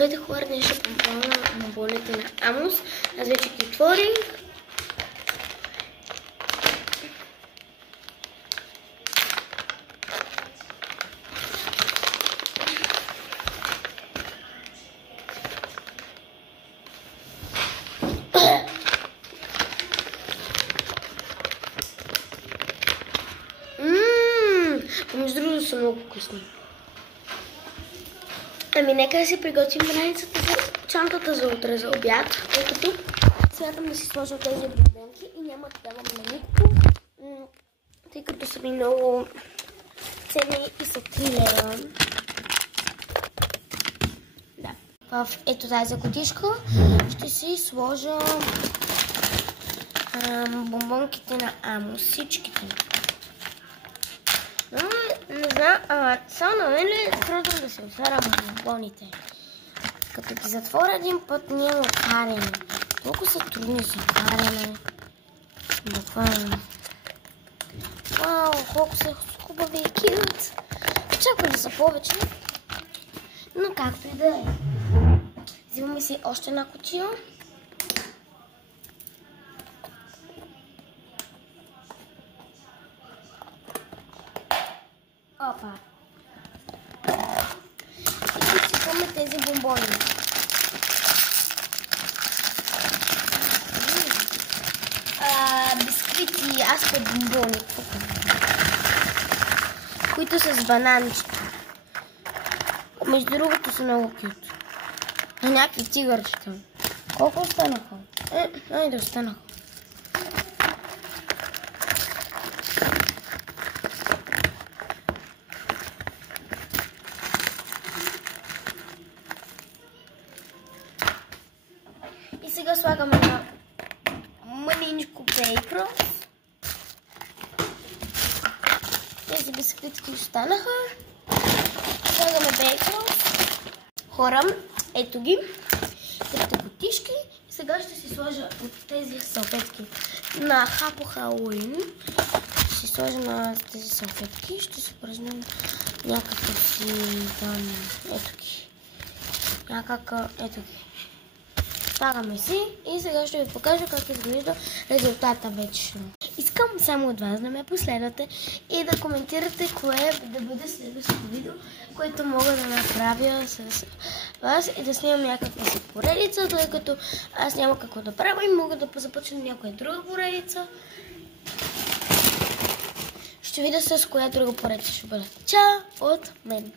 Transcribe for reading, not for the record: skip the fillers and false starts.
Здравейте хора, днес ще помогна на бомбоните на Амос. Аз вече ги отворих. Помежду другото са много вкусни. Ами нека да си приготвим границата за чантата за утре за обяд, тъй като смятам да си сложа тези бомбонки и няма да давам на никого, тъй като са ми много ценни и са 3 лева. Да. В ето тази кутишка ще си сложа бомбонките на Амос, всичките. Не знам, само на мен е трудно да се отваря бомбоните. Като ги затворя един път, ние го отваряме. Толкова са трудни за отваряне. Буквално. Вау, колко са хубави и кют. Очаквам да са повече. Но както и да е. Взимаме си още една кутия. Опа. И изсипваме тези бомбони. Бисквити, аспе бомбони. Които са с бананчета. Между другото са много кют. Някакви тигърчета. Колко останаха? Айде останаха. И сега слагаме на мъничко бейкър. Тези бисквитки останаха. Слагаме бейкър. Хора, ето ги. Трите кутишки. И сега ще си сложа от тези салфетки на Хапо Халоуин. Ще си сложа на тези салфетки. Ще си празнем някакъв си там. Ето ги. Ето ги. Слагаме си и сега ще ви покажа как изглежда резултата вече. Искам само от вас да ме последвате и да коментирате кое да бъде следващото видео, което мога да направя с вас и да снимам някаква си поредица, тъй като аз няма какво да правя и мога да започна някоя друга поредица. Ще видя с коя друга поредица ще бъде. Чао от мен!